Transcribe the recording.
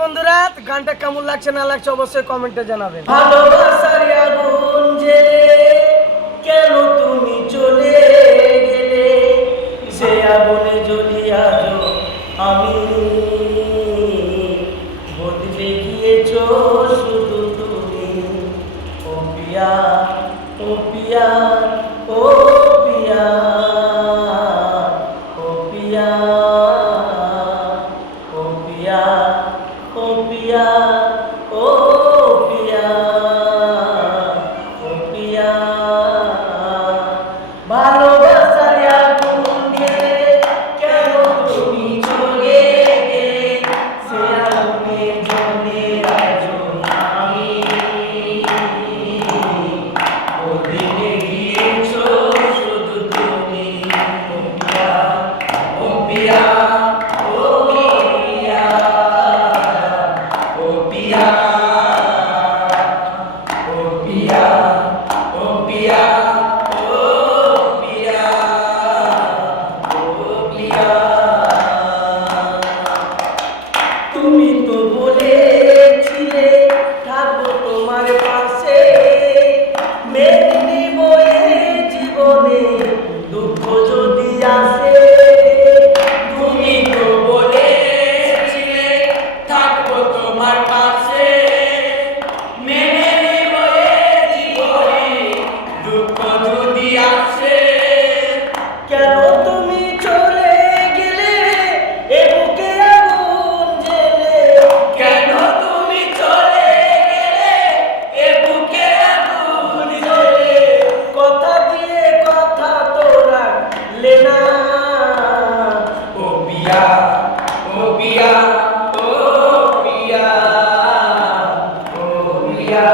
বন্ধুরা, গানটা কেমন লাগছে না লাগছে অবশ্যই কমেন্টে জানাবেন। ভালোবাসার আগুন জ্বেলে কেন তুমি চলে গেলে, সে আগুনে জ্বলি আজো আমি, বদলে গিয়েছো শুধু তুমি। ও পিয়া, ও পিয়া, ও পিয়া, ও পিয়া, ও পিয়া, ও পিয়া, ও পিয়া, ও পিয়া। ভালোবাসার আগুন জ্বেলে কেন তুমি চলে গেলে, সে আগুনে জ্বলে আজো আমি, বদলে গিয়েছো শুধু তুমি। ও পিয়া, ও পিয়া, ও পিয়া, ও পিয়া, ও পিয়া, ও পিয়া, ও পিয়া, ও পিয়া। তুমি তো বলেছিলে থাকবো তোমার পাশে, মেনে নিব এই জীবনে দুঃখ যদি আসে। তুমি তো বলেছিলে থাকবো তোমার পাশে, মেনে নেব এ জীবনে দুঃখ যদি আসে। কেন তুমি চলে গেলে এ বুকে আগুন জ্বেলে, কেন তুমি চলে গেলে এ বুকে আগুন জ্বলে, কথা দিয়ে কথা তো রাখলে না। ও পিয়া, ও পিয়া, ও পিয়া, ও পিয়া।